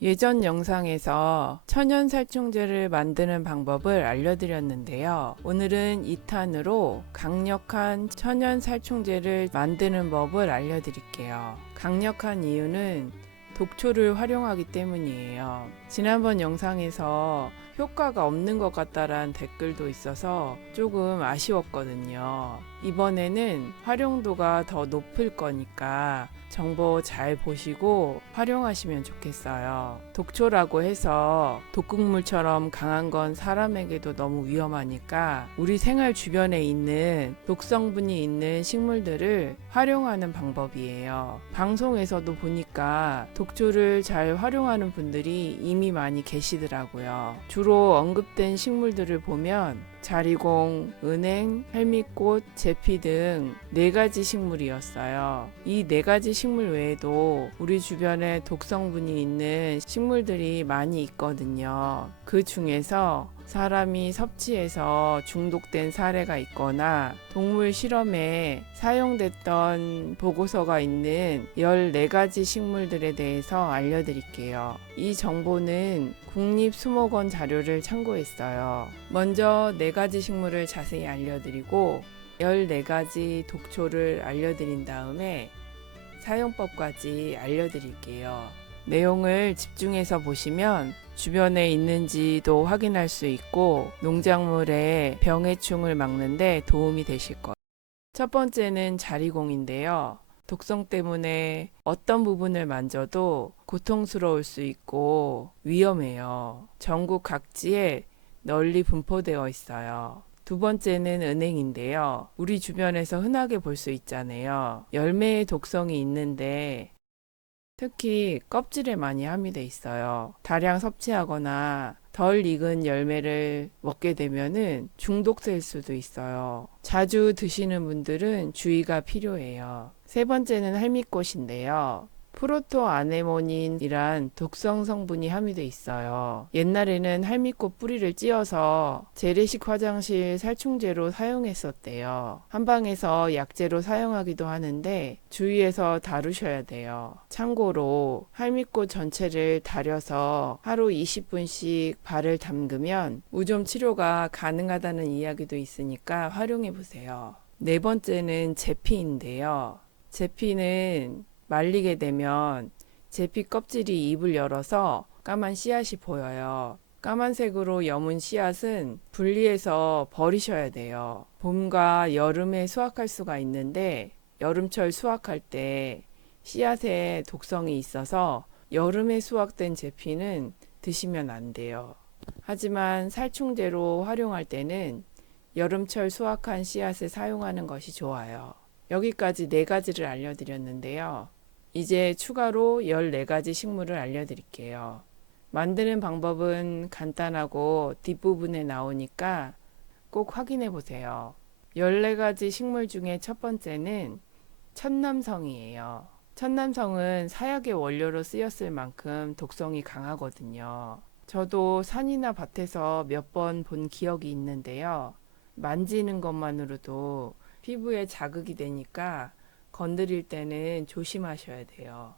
예전 영상에서 천연 살충제를 만드는 방법을 알려드렸는데요. 오늘은 2탄으로 강력한 천연 살충제를 만드는 법을 알려드릴게요. 강력한 이유는 독초를 활용하기 때문이에요. 지난번 영상에서 효과가 없는 것 같다라는 댓글도 있어서 조금 아쉬웠거든요. 이번에는 활용도가 더 높을 거니까 정보 잘 보시고 활용하시면 좋겠어요. 독초라고 해서 독극물처럼 강한 건 사람에게도 너무 위험하니까 우리 생활 주변에 있는 독성분이 있는 식물들을 활용하는 방법이에요. 방송에서도 보니까 독초를 잘 활용하는 분들이 이미 많이 계시더라고요. 주로 언급된 식물들을 보면 자리공, 은행, 할미꽃, 제피 등 4가지 식물이었어요. 이 4가지 식물 외에도 우리 주변에 독성분이 있는 식물들이 많이 있거든요. 그 중에서 사람이 섭취해서 중독된 사례가 있거나 동물 실험에 사용됐던 보고서가 있는 14가지 식물들에 대해서 알려드릴게요. 이 정보는 국립수목원 자료를 참고했어요. 먼저 4가지 식물을 자세히 알려드리고 14가지 독초를 알려드린 다음에 사용법까지 알려드릴게요. 내용을 집중해서 보시면 주변에 있는지도 확인할 수 있고 농작물의 병해충을 막는 데 도움이 되실 거예요. 첫 번째는 자리공인데요. 독성 때문에 어떤 부분을 만져도 고통스러울 수 있고 위험해요. 전국 각지에 널리 분포되어 있어요. 두 번째는 은행인데요. 우리 주변에서 흔하게 볼 수 있잖아요. 열매의 독성이 있는데 특히 껍질에 많이 함유돼 있어요. 다량 섭취하거나 덜 익은 열매를 먹게 되면은 중독될 수도 있어요. 자주 드시는 분들은 주의가 필요해요. 세 번째는 할미꽃인데요. 프로토아네모닌이란 독성 성분이 함유돼 있어요. 옛날에는 할미꽃 뿌리를 찧어서 재래식 화장실 살충제로 사용했었대요. 한방에서 약재로 사용하기도 하는데 주의해서 다루셔야 돼요. 참고로 할미꽃 전체를 다려서 하루 20분씩 발을 담그면 무좀 치료가 가능하다는 이야기도 있으니까 활용해 보세요. 네 번째는 제피인데요. 제피는 말리게 되면 제피 껍질이 잎을 열어서 까만 씨앗이 보여요. 까만색으로 여문 씨앗은 분리해서 버리셔야 돼요. 봄과 여름에 수확할 수가 있는데 여름철 수확할 때 씨앗에 독성이 있어서 여름에 수확된 제피는 드시면 안 돼요. 하지만 살충제로 활용할 때는 여름철 수확한 씨앗을 사용하는 것이 좋아요. 여기까지 4가지를 알려드렸는데요. 이제 추가로 14가지 식물을 알려드릴게요. 만드는 방법은 간단하고 뒷부분에 나오니까 꼭 확인해 보세요. 14가지 식물 중에 첫 번째는 천남성이에요. 천남성은 사약의 원료로 쓰였을 만큼 독성이 강하거든요. 저도 산이나 밭에서 몇 번 본 기억이 있는데요. 만지는 것만으로도 피부에 자극이 되니까 건드릴 때는 조심하셔야 돼요.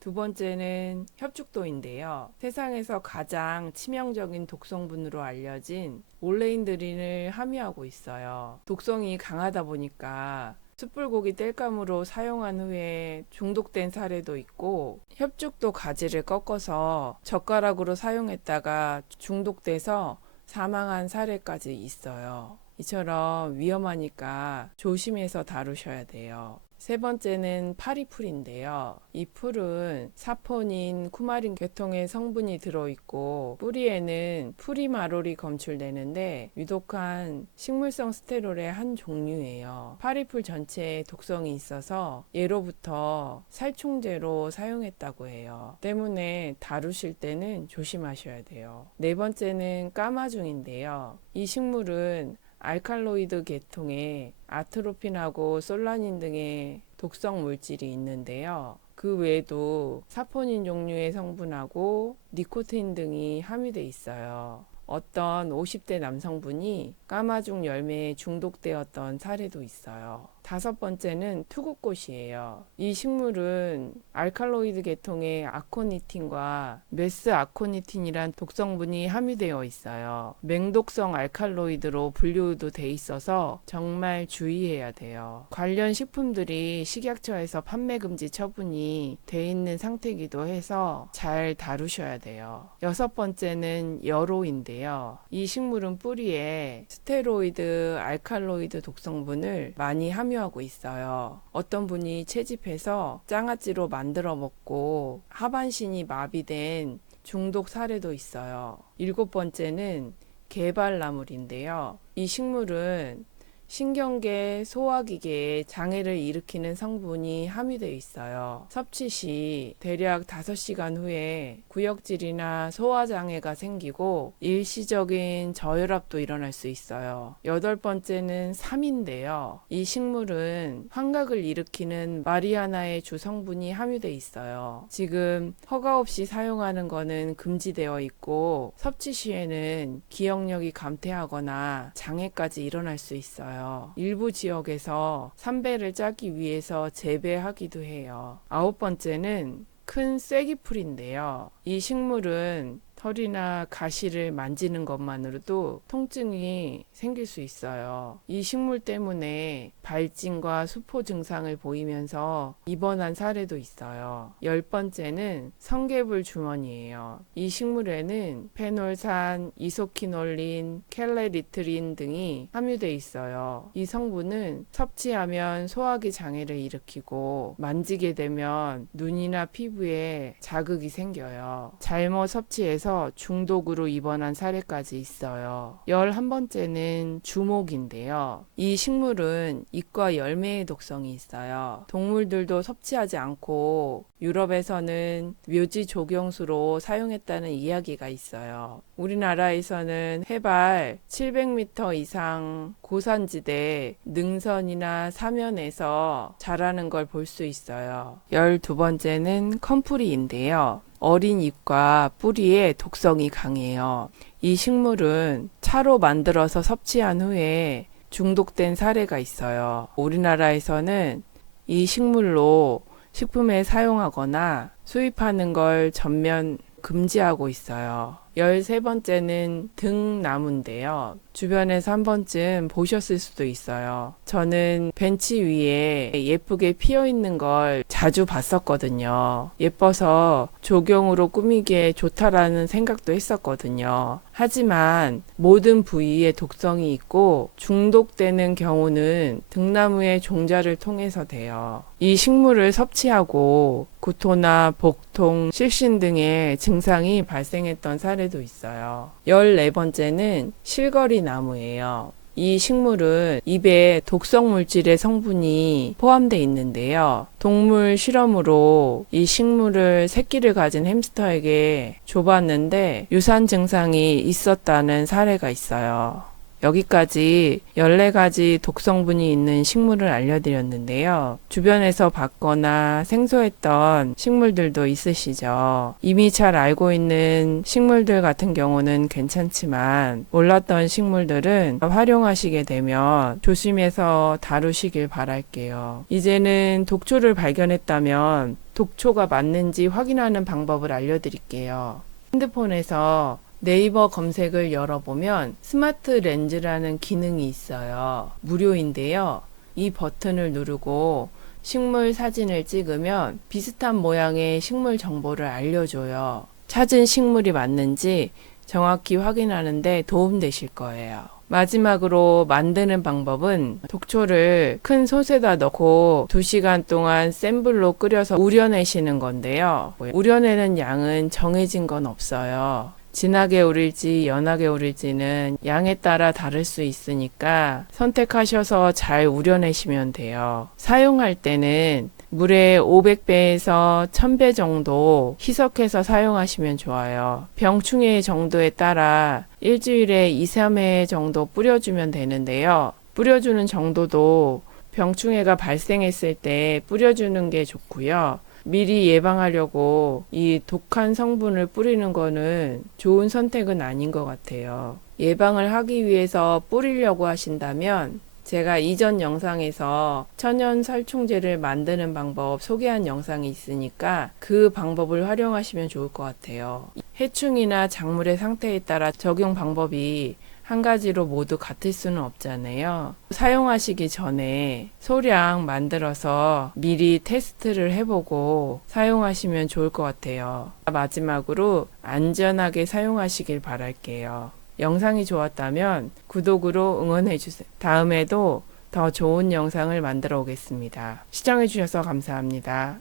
두 번째는 협죽도인데요. 세상에서 가장 치명적인 독성분으로 알려진 올레인드린을 함유하고 있어요. 독성이 강하다 보니까 숯불고기 땔감으로 사용한 후에 중독된 사례도 있고, 협죽도 가지를 꺾어서 젓가락으로 사용했다가 중독돼서 사망한 사례까지 있어요. 이처럼 위험하니까 조심해서 다루셔야 돼요. 세 번째는 파리풀인데요. 이 풀은 사포닌, 쿠마린 계통의 성분이 들어있고 뿌리에는 프리마롤이 검출되는데 유독한 식물성 스테롤의 한 종류예요. 파리풀 전체에 독성이 있어서 예로부터 살충제로 사용했다고 해요. 때문에 다루실 때는 조심하셔야 돼요. 네 번째는 까마중인데요. 이 식물은 알칼로이드 계통의 아트로핀하고 솔라닌 등의 독성 물질이 있는데요. 그 외에도 사포닌 종류의 성분하고 니코틴 등이 함유돼 있어요. 어떤 50대 남성분이 까마중 열매에 중독되었던 사례도 있어요. 다섯 번째는 투구꽃이에요. 이 식물은 알칼로이드 계통의 아코니틴과 메스 아코니틴이란 독성분이 함유되어 있어요. 맹독성 알칼로이드로 분류도 돼 있어서 정말 주의해야 돼요. 관련 식품들이 식약처에서 판매 금지 처분이 돼 있는 상태이기도 해서 잘 다루셔야 돼요. 여섯 번째는 여로인데요. 이 식물은 뿌리에 스테로이드, 알칼로이드 독성분을 많이 함유하고 있어요. 어떤 분이 채집해서 장아찌로 만들어 먹고 하반신이 마비된 중독 사례도 있어요. 일곱 번째는 개발나물인데요. 이 식물은 신경계, 소화기계에 장애를 일으키는 성분이 함유되어 있어요. 섭취 시 대략 5시간 후에 구역질이나 소화장애가 생기고 일시적인 저혈압도 일어날 수 있어요. 여덟 번째는 삼인데요. 이 식물은 환각을 일으키는 마리아나의 주성분이 함유되어 있어요. 지금 허가 없이 사용하는 거는 금지되어 있고 섭취 시에는 기억력이 감퇴하거나 장애까지 일어날 수 있어요. 일부 지역에서 삼배를 짜기 위해서 재배하기도 해요. 아홉 번째는 큰 쐐기풀인데요. 이 식물은 털이나 가시를 만지는 것만으로도 통증이 생길 수 있어요. 이 식물 때문에 발진과 수포 증상을 보이면서 입원한 사례도 있어요. 열 번째는 성게불 주머니예요. 이 식물에는 페놀산, 이소키놀린, 켈레리트린 등이 함유되어 있어요. 이 성분은 섭취하면 소화기 장애를 일으키고 만지게 되면 눈이나 피부에 자극이 생겨요. 잘못 섭취해서 중독으로 입원한 사례까지 있어요. 11번째는 주목인데요. 이 식물은 잎과 열매의 독성이 있어요. 동물들도 섭취하지 않고 유럽에서는 묘지 조경수로 사용했다는 이야기가 있어요. 우리나라에서는 해발 700m 이상 고산지대 능선이나 사면에서 자라는 걸 볼 수 있어요. 12번째는 컴프리인데요. 어린 잎과 뿌리에 독성이 강해요. 이 식물은 차로 만들어서 섭취한 후에 중독된 사례가 있어요. 우리나라에서는 이 식물로 식품에 사용하거나 수입하는 걸 전면 금지하고 있어요. 13번째는 등나무인데요. 주변에서 한 번쯤 보셨을 수도 있어요. 저는 벤치 위에 예쁘게 피어 있는 걸 자주 봤었거든요. 예뻐서 조경으로 꾸미기에 좋다라는 생각도 했었거든요. 하지만 모든 부위에 독성이 있고 중독되는 경우는 등나무의 종자를 통해서 돼요. 이 식물을 섭취하고 구토나 복통, 실신 등의 증상이 발생했던 사례도 있어요. 14번째는 실거리 나무예요. 이 식물은 잎에 독성 물질의 성분이 포함되어 있는데요. 동물 실험으로 이 식물을 새끼를 가진 햄스터에게 줘봤는데 유산 증상이 있었다는 사례가 있어요. 여기까지 14가지 독성분이 있는 식물을 알려드렸는데요. 주변에서 봤거나 생소했던 식물들도 있으시죠? 이미 잘 알고 있는 식물들 같은 경우는 괜찮지만 몰랐던 식물들은 활용하시게 되면 조심해서 다루시길 바랄게요. 이제는 독초를 발견했다면 독초가 맞는지 확인하는 방법을 알려드릴게요. 핸드폰에서 네이버 검색을 열어보면 스마트 렌즈라는 기능이 있어요. 무료인데요. 이 버튼을 누르고 식물 사진을 찍으면 비슷한 모양의 식물 정보를 알려줘요. 찾은 식물이 맞는지 정확히 확인하는 데 도움되실 거예요. 마지막으로 만드는 방법은 독초를 큰 솥에다 넣고 2시간 동안 센 불로 끓여서 우려내시는 건데요. 우려내는 양은 정해진 건 없어요. 진하게 우릴지 연하게 우릴지는 양에 따라 다를 수 있으니까 선택하셔서 잘 우려내시면 돼요. 사용할 때는 물에 500배에서 1000배 정도 희석해서 사용하시면 좋아요. 병충해 정도에 따라 일주일에 2-3회 정도 뿌려주면 되는데요. 뿌려주는 정도도 병충해가 발생했을 때 뿌려주는 게 좋고요. 미리 예방하려고 이 독한 성분을 뿌리는 거는 좋은 선택은 아닌 것 같아요. 예방을 하기 위해서 뿌리려고 하신다면 제가 이전 영상에서 천연 살충제를 만드는 방법 소개한 영상이 있으니까 그 방법을 활용하시면 좋을 것 같아요. 해충이나 작물의 상태에 따라 적용 방법이 한 가지로 모두 같을 수는 없잖아요. 사용하시기 전에 소량 만들어서 미리 테스트를 해보고 사용하시면 좋을 것 같아요. 마지막으로 안전하게 사용하시길 바랄게요. 영상이 좋았다면 구독으로 응원해주세요. 다음에도 더 좋은 영상을 만들어 오겠습니다. 시청해주셔서 감사합니다.